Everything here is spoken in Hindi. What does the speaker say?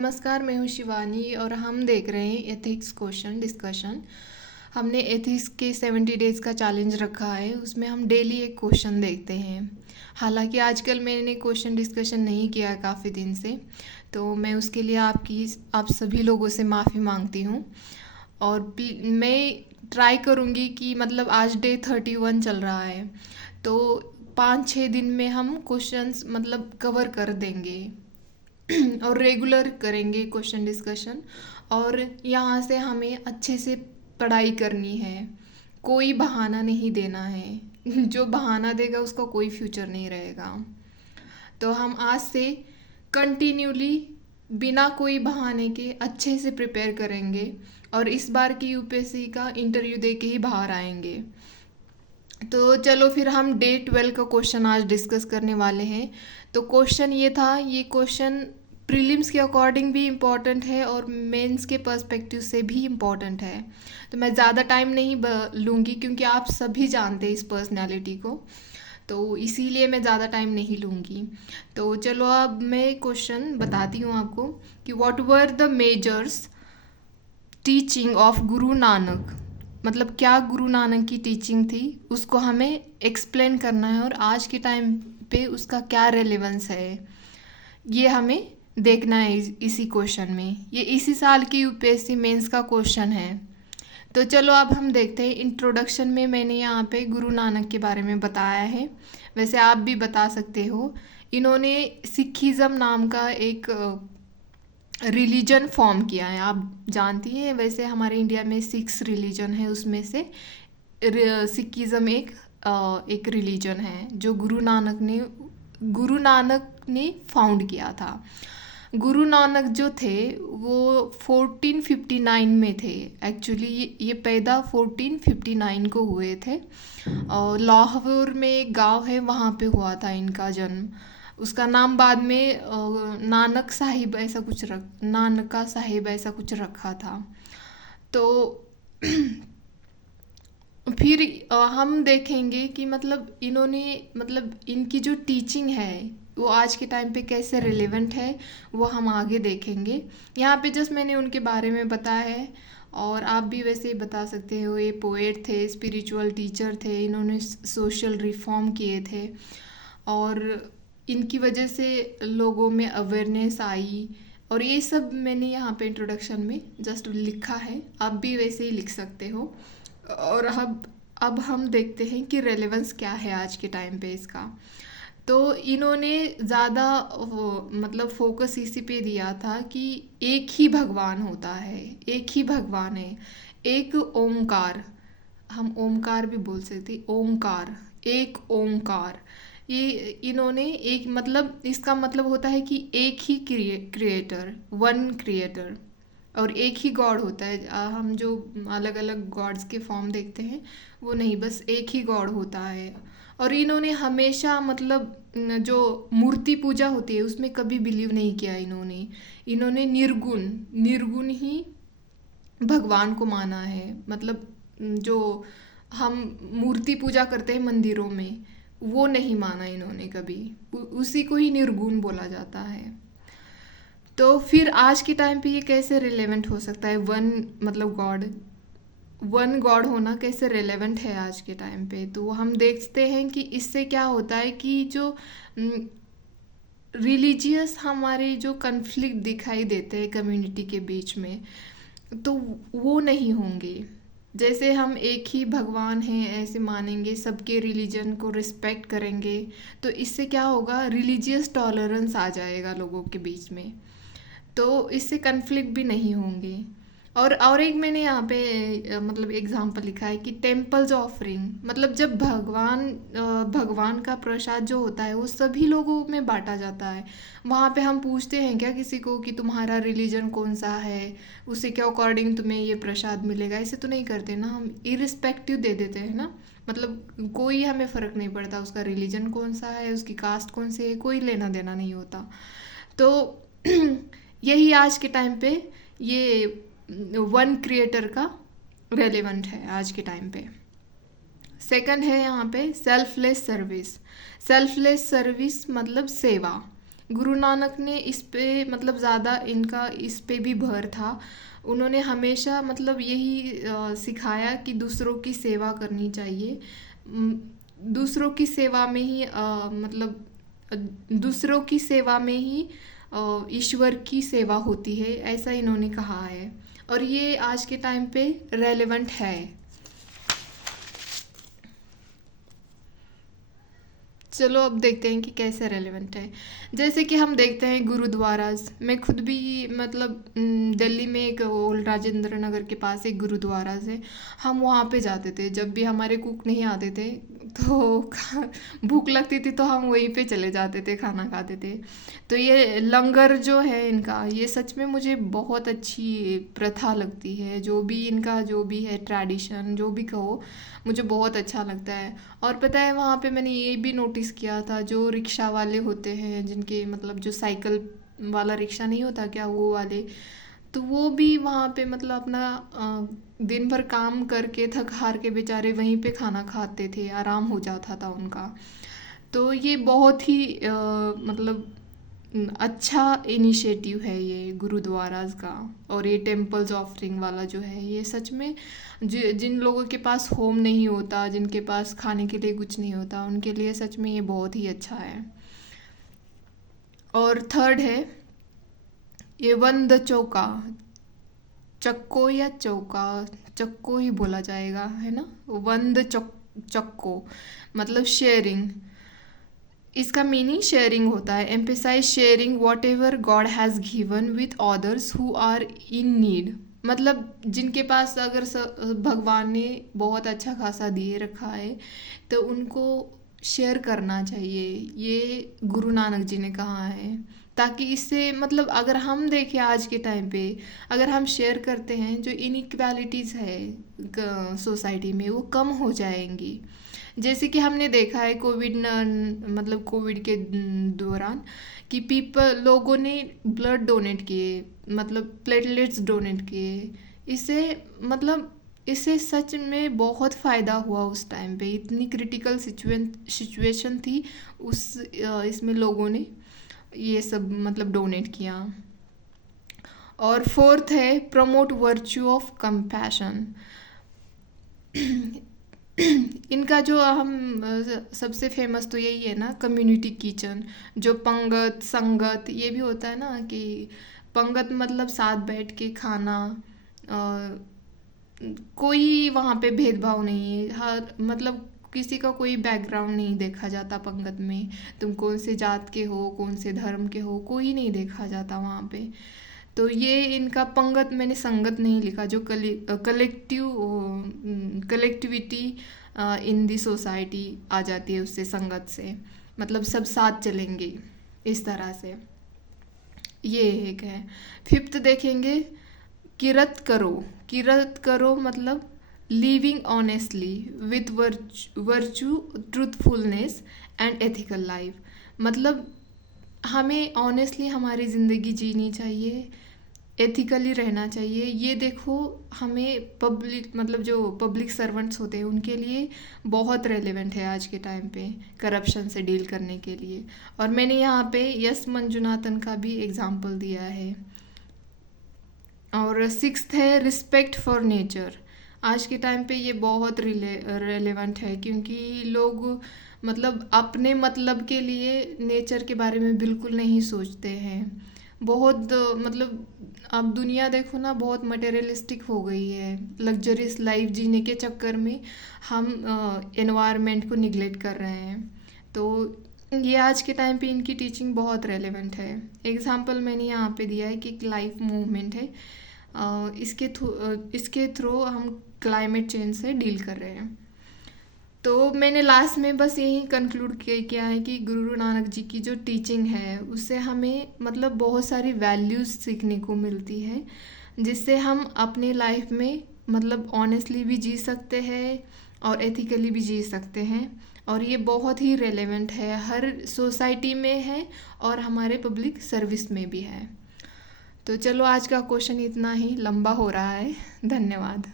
नमस्कार, मैं हूँ शिवानी और हम देख रहे हैं एथिक्स क्वेश्चन डिस्कशन। हमने एथिक्स के 70 डेज़ का चैलेंज रखा है, उसमें हम डेली एक क्वेश्चन देखते हैं। हालांकि आजकल मैंने क्वेश्चन डिस्कशन नहीं किया काफ़ी दिन से, तो मैं उसके लिए आप सभी लोगों से माफ़ी मांगती हूँ। और मैं ट्राई करूँगी कि मतलब आज डे 31 चल रहा है, तो 5-6 दिन में हम क्वेश्चंस मतलब कवर कर देंगे और रेगुलर करेंगे क्वेश्चन डिस्कशन। और यहाँ से हमें अच्छे से पढ़ाई करनी है, कोई बहाना नहीं देना है। जो बहाना देगा उसका कोई फ्यूचर नहीं रहेगा। तो हम आज से कंटिन्यूली बिना कोई बहाने के अच्छे से प्रिपेयर करेंगे और इस बार की यूपीएससी का इंटरव्यू दे के ही बाहर आएंगे। तो चलो फिर हम डे 12 का क्वेश्चन आज डिस्कस करने वाले हैं। तो क्वेश्चन ये था, ये क्वेश्चन प्रीलिम्स के अकॉर्डिंग भी इम्पॉर्टेंट है और मेंस के पर्सपेक्टिव से भी इम्पॉर्टेंट है। तो मैं ज़्यादा टाइम नहीं लूँगी क्योंकि आप सभी जानते हैं इस पर्सनालिटी को, तो इसीलिए मैं ज़्यादा टाइम नहीं लूँगी। तो चलो अब मैं क्वेश्चन बताती हूँ आपको कि what were the measures teaching of Guru Nanak. मतलब क्या गुरु नानक की टीचिंग थी उसको हमें एक्सप्लेन करना है और आज के टाइम पे उसका क्या रेलेवेंस है, ये हमें देखना है इसी क्वेश्चन में। ये इसी साल की यूपीएससी मेंस का क्वेश्चन है। तो चलो अब हम देखते हैं। इंट्रोडक्शन में मैंने यहाँ पे गुरु नानक के बारे में बताया है, वैसे आप भी बता सकते हो। इन्होंने सिखिज़म नाम का एक रिलीजन फॉर्म किया है, आप जानती हैं। वैसे हमारे इंडिया में 6 रिलीजन है, उसमें से सिखिज़म एक रिलीजन है जो गुरु नानक ने फाउंड किया था। गुरु नानक जो थे वो 1459 में थे। एक्चुअली ये पैदा 1459 को हुए थे और लाहौर में एक गांव है, वहाँ पे हुआ था इनका जन्म। उसका नाम बाद में नानका साहिब ऐसा कुछ रखा था। तो फिर हम देखेंगे कि मतलब इन्होंने मतलब इनकी जो टीचिंग है वो आज के टाइम पे कैसे रिलेवेंट है, वो हम आगे देखेंगे। यहाँ पे जस्ट मैंने उनके बारे में बताया है और आप भी वैसे ही बता सकते हो। ये पोएट थे, स्पिरिचुअल टीचर थे, इन्होंने सोशल रिफॉर्म किए थे और इनकी वजह से लोगों में अवेयरनेस आई। और ये सब मैंने यहाँ पे इंट्रोडक्शन में जस्ट लिखा है, आप भी वैसे ही लिख सकते हो। और अब हम देखते हैं कि रेलेवेंस क्या है आज के टाइम पे इसका। तो इन्होंने ज़्यादा मतलब फोकस इसी पे दिया था कि एक ही भगवान होता है, एक ही भगवान है, एक ओमकार। हम ओमकार भी बोल सकते, ओमकार, एक ओमकार। ये इन्होंने एक मतलब इसका मतलब होता है कि एक ही क्रिएटर, वन क्रिएटर, और एक ही गॉड होता है। हम जो अलग अलग गॉड्स के फॉर्म देखते हैं वो नहीं, बस एक ही गॉड होता है। और इन्होंने हमेशा मतलब जो मूर्ति पूजा होती है उसमें कभी बिलीव नहीं किया इन्होंने। इन्होंने निर्गुण निर्गुण ही भगवान को माना है। मतलब जो हम मूर्ति पूजा करते हैं मंदिरों में, वो नहीं माना इन्होंने कभी। उसी को ही निर्गुण बोला जाता है। तो फिर आज के टाइम पे ये कैसे रिलेवेंट हो सकता है, वन गॉड होना कैसे रिलेवेंट है आज के टाइम पे। तो हम देखते हैं कि इससे क्या होता है कि जो रिलीजियस हमारे जो कन्फ्लिक्ट दिखाई देते हैं कम्युनिटी के बीच में, तो वो नहीं होंगे। जैसे हम एक ही भगवान हैं ऐसे मानेंगे, सबके रिलीजन को रिस्पेक्ट करेंगे, तो इससे क्या होगा, रिलीजियस टॉलरेंस आ जाएगा लोगों के बीच में। तो इससे कन्फ्लिक्ट भी नहीं होंगे। और एक मैंने यहाँ पे मतलब एग्जांपल लिखा है कि टेम्पल्स ऑफरिंग, मतलब जब भगवान का प्रसाद जो होता है वो सभी लोगों में बांटा जाता है। वहाँ पे हम पूछते हैं क्या किसी को कि तुम्हारा रिलीजन कौन सा है, उसी के अकॉर्डिंग तुम्हें ये प्रसाद मिलेगा, ऐसे तो नहीं करते ना हम, इरिस्पेक्टिव दे देते हैं ना। मतलब कोई हमें फ़र्क नहीं पड़ता उसका रिलीजन कौन सा है, उसकी कास्ट कौन सी है, कोई लेना देना नहीं होता। तो यही आज के टाइम पे ये वन क्रिएटर का रेलेवेंट है आज के टाइम पे। सेकंड है यहाँ पे सेल्फलेस सर्विस। सेल्फलेस सर्विस मतलब सेवा। गुरु नानक ने इस पे मतलब ज़्यादा इनका इस पे भी भर था। उन्होंने हमेशा मतलब यही सिखाया कि दूसरों की सेवा करनी चाहिए। उम, दूसरों की सेवा में ही मतलब दूसरों की सेवा में ही ईश्वर की सेवा होती है, ऐसा इन्होंने कहा है। और ये आज के टाइम पे रेलेवेंट है। चलो अब देखते हैं कि कैसे रेलेवेंट है। जैसे कि हम देखते हैं गुरुद्वाराज। मैं खुद भी मतलब दिल्ली में एक ओल्ड राजेंद्र नगर के पास एक गुरुद्वाराज है। हम वहाँ पे जाते थे जब भी हमारे कुक नहीं आते थे, तो भूख लगती थी तो हम वहीं पे चले जाते थे, खाना खाते थे। तो ये लंगर जो है इनका, ये सच में मुझे बहुत अच्छी प्रथा लगती है। जो भी इनका जो भी है ट्रेडिशन, जो भी कहो, मुझे बहुत अच्छा लगता है। और पता है वहाँ पे मैंने ये भी नोटिस किया था, जो रिक्शा वाले होते हैं जिनके मतलब जो साइकिल वाला रिक्शा नहीं होता क्या, वो वाले, तो वो भी वहाँ पे मतलब अपना दिन भर काम करके थक हार के बेचारे वहीं पे खाना खाते थे, आराम हो जाता था उनका। तो ये बहुत ही मतलब अच्छा इनिशिएटिव है ये गुरुद्वाराज का। और ये टेम्पल्स ऑफरिंग वाला जो है, ये सच में जिन लोगों के पास होम नहीं होता, जिनके पास खाने के लिए कुछ नहीं होता, उनके लिए सच में ये बहुत ही अच्छा है। और थर्ड है ये वंद चौका, चक्को या चौका, चक्को ही बोला जाएगा है ना, वंद चक्को मतलब शेयरिंग। इसका मीनिंग शेयरिंग होता है। Emphasize sharing whatever God has given with others who are in need. मतलब जिनके पास अगर भगवान ने बहुत अच्छा खासा दिए रखा है तो उनको शेयर करना चाहिए, ये गुरु नानक जी ने कहा है। ताकि इससे मतलब अगर हम देखें आज के टाइम पे, अगर हम शेयर करते हैं, जो इनइक्वालिटीज़ है सोसाइटी में वो कम हो जाएंगी। जैसे कि हमने देखा है मतलब कोविड के दौरान कि लोगों ने ब्लड डोनेट किए, मतलब प्लेटलेट्स डोनेट किए। इससे मतलब इससे सच में बहुत फ़ायदा हुआ। उस टाइम पे इतनी क्रिटिकल सिचुएशन थी, इसमें लोगों ने ये सब मतलब डोनेट किया। और फोर्थ है प्रमोट वर्च्यू ऑफ कंपैशन। इनका जो हम सबसे फेमस तो यही है ना, कम्युनिटी किचन। जो पंगत संगत ये भी होता है ना, कि पंगत मतलब साथ बैठ के खाना। कोई वहाँ पे भेदभाव नहीं है, हर मतलब किसी का कोई बैकग्राउंड नहीं देखा जाता पंगत में। तुम कौन से जात के हो, कौन से धर्म के हो, कोई नहीं देखा जाता वहाँ पे। तो ये इनका पंगत, मैंने संगत नहीं लिखा, जो कलेक्टिविटी इन दी सोसाइटी आ जाती है उससे, संगत से मतलब सब साथ चलेंगे इस तरह से। ये एक है। फिफ्थ देखेंगे किरत करो। किरत करो मतलब living honestly with virtue, truthfulness and ethical life. मतलब हमें ऑनेस्टली हमारी ज़िंदगी जीनी चाहिए, एथिकली रहना चाहिए। ये देखो हमें पब्लिक मतलब जो पब्लिक सर्वेंट्स होते हैं उनके लिए बहुत रेलेवेंट है आज के टाइम पे, करप्शन से डील करने के लिए। और मैंने यहाँ पे यस मंजुनाथन का भी एग्जाम्पल दिया है। और सिक्स्थ है रिस्पेक्ट फॉर नेचर। आज के टाइम पे ये बहुत रेलेवेंट है, क्योंकि लोग मतलब अपने मतलब के लिए नेचर के बारे में बिल्कुल नहीं सोचते हैं। बहुत मतलब अब दुनिया देखो ना, बहुत मटेरियलिस्टिक हो गई है। लग्जरियस लाइफ जीने के चक्कर में हम एनवायरनमेंट को निगलेक्ट कर रहे हैं। तो ये आज के टाइम पे इनकी टीचिंग बहुत रेलेवेंट है। एग्जाम्पल मैंने यहाँ पे दिया है कि लाइफ मूवमेंट है, इसके थ्रू हम क्लाइमेट चेंज से डील कर रहे हैं। तो मैंने लास्ट में बस यही कंक्लूड किया है कि गुरु नानक जी की जो टीचिंग है उससे हमें मतलब बहुत सारी वैल्यूज़ सीखने को मिलती है, जिससे हम अपने लाइफ में मतलब ऑनेस्टली भी जी सकते हैं और एथिकली भी जी सकते हैं। और ये बहुत ही रेलेवेंट है, हर सोसाइटी में है और हमारे पब्लिक सर्विस में भी है। तो चलो आज का क्वेश्चन इतना ही लंबा हो रहा है। धन्यवाद।